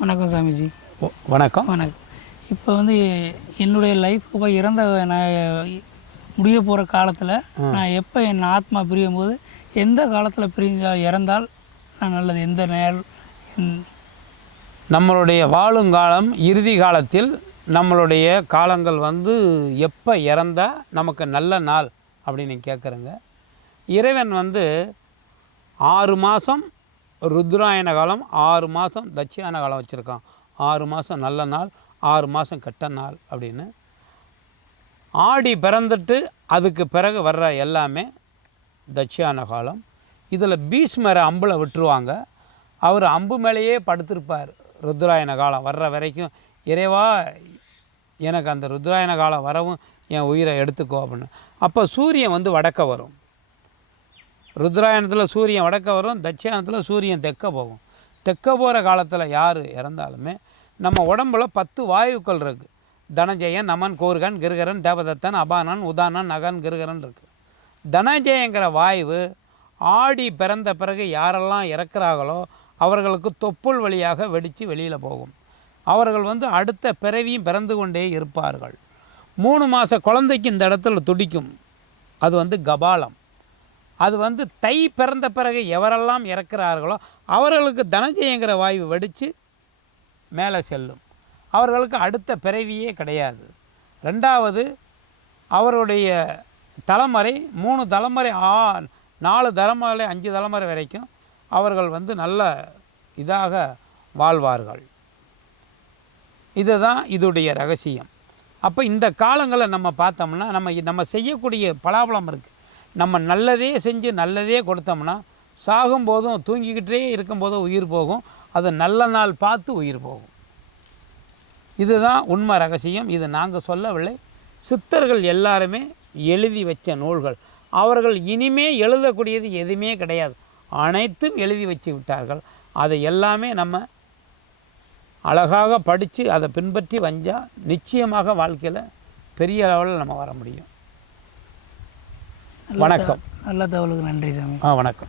வணக்கம் சாமிஜி. ஓ- வணக்கம். வணக்கம். இப்போ வந்து என்னுடைய லைஃப் இப்போ இறந்த நான் முடிய போகிற காலத்தில் நான் எப்போ என் ஆத்மா பிரியும் போது எந்த காலத்தில் பிரிஞ்சா இறந்தால் நான் நல்லது? எந்த நேரம் நம்மளுடைய வாழுங்காலம் இறுதி காலத்தில் நம்மளுடைய காலங்கள் வந்து எப்போ இறந்தா நமக்கு நல்ல நாள் அப்படின்னு கேட்குறேங்க இறைவன் வந்து ஆறு மாதம் ருத்ராயண காலம் ஆறு மாதம் தட்சியான காலம் வச்சுருக்கான். ஆறு மாதம் நல்ல நாள் ஆறு மாதம் கெட்ட நாள் அப்படின்னு. ஆடி பிறந்துட்டு அதுக்கு பிறகு வர்ற எல்லாமே தட்சியான காலம். இதில் பீஷ்மரை அம்பில் விட்டுருவாங்க. அவர் அம்பு மேலேயே படுத்திருப்பார். ருத்ராயண காலம் வர்ற வரைக்கும் இறைவா எனக்கு அந்த ருத்ராயண காலம் வரவும் என் உயிரை எடுத்துக்கோ அப்படின்னு. அப்போ சூரியன் வந்து வடக்க வரும். ருத்ராயணத்தில் சூரியன் வடக்க வரும் தட்சியானத்தில் சூரியன் தெற்க போகும். தெற்க போகிற காலத்தில் யார் இறந்தாலுமே நம்ம உடம்புல பத்து வாயுக்கள் இருக்குது தனஞ்சயன் நமன் கூர்கன் கிருகரன் தேவதத்தன் அபானன் உதானன் நகன் கிருகரன் இருக்குது தனஞ்சயங்கிற வாயு ஆடி பிறந்த பிறகு யாரெல்லாம் இறக்குறாங்களோ அவர்களுக்கு தொப்புள் வழியாக வெடித்து வெளியில் போகும். அவர்கள் வந்து அடுத்த பிறவியும் பிறந்து கொண்டே இருப்பார்கள். மூணு மாத குழந்தைக்கு இந்த இடத்துல துடிக்கும். அது வந்து கபாலம். அது வந்து தை பிறந்த பிறகு எவரெல்லாம் இறக்கிறார்களோ அவர்களுக்கு தனஞ்சயங்கிற வாயு வெடித்து மேலே செல்லும். அவர்களுக்கு அடுத்த பிறவியே கிடையாது. ரெண்டாவது அவருடைய தலைமுறை மூணு தலைமுறை ஆ நாலு தலைமுறை அஞ்சு தலைமுறை வரைக்கும் அவர்கள் வந்து நல்ல இதாக வாழ்வார்கள். இதுதான் இதுடைய ரகசியம். அப்போ இந்த காலங்களை நம்ம பார்த்தோம்னா நம்ம நம்ம செய்யக்கூடிய பலாபலம் இருக்குது நம்ம நல்லதே செஞ்சு நல்லதே கொடுத்தோம்னா சாகும்போதும் தூங்கிக்கிட்டே இருக்கும்போதும் உயிர் போகும். அது நல்ல நாள் பார்த்து உயிர் போகும். இதுதான் உண்மை ரகசியம். இது நாங்கள் சொல்லவில்லை. சித்தர்கள் எல்லாருமே எழுதி வச்ச நூல்கள். அவர்கள் இனிமே எழுதக்கூடியது எதுவுமே கிடையாது. அனைத்தும் எழுதி வச்சு விட்டார்கள். அதை எல்லாமே நம்ம அழகாக படித்து அதை பின்பற்றி வந்தால் நிச்சயமாக வாழ்க்கையில் பெரிய லெவலில் நம்ம வர முடியும். வணக்கம். நல்ல தகவலுக்கு நன்றி சாமி. ஆ வணக்கம்.